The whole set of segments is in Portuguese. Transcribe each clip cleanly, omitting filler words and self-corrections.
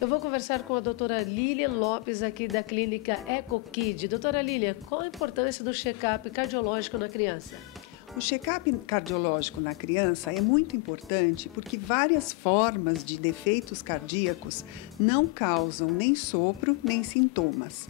Eu vou conversar com a doutora Lília Lopes, aqui da clínica EcoKid. Doutora Lília, qual a importância do check-up cardiológico na criança? O check-up cardiológico na criança é muito importante porque várias formas de defeitos cardíacos não causam nem sopro nem sintomas.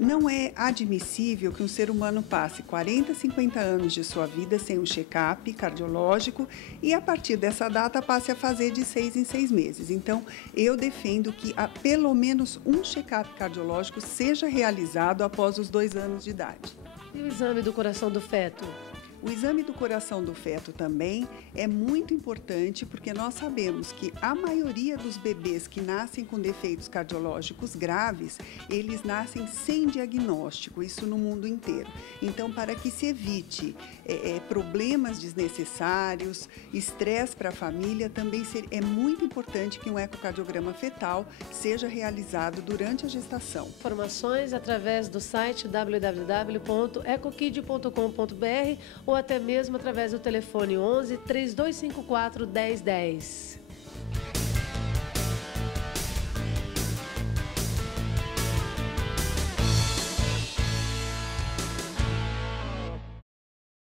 Não é admissível que um ser humano passe 40, 50 anos de sua vida sem um check-up cardiológico e a partir dessa data passe a fazer de 6 em 6 meses. Então, eu defendo que pelo menos um check-up cardiológico seja realizado após os 2 anos de idade. E o exame do coração do feto? O exame do coração do feto também é muito importante porque nós sabemos que a maioria dos bebês que nascem com defeitos cardiológicos graves, eles nascem sem diagnóstico, isso no mundo inteiro. Então, para que se evite problemas desnecessários, estresse para a família, também é muito importante que um ecocardiograma fetal seja realizado durante a gestação. Informações através do site www.ecokid.com.br ou até mesmo através do telefone 11 3254 1010.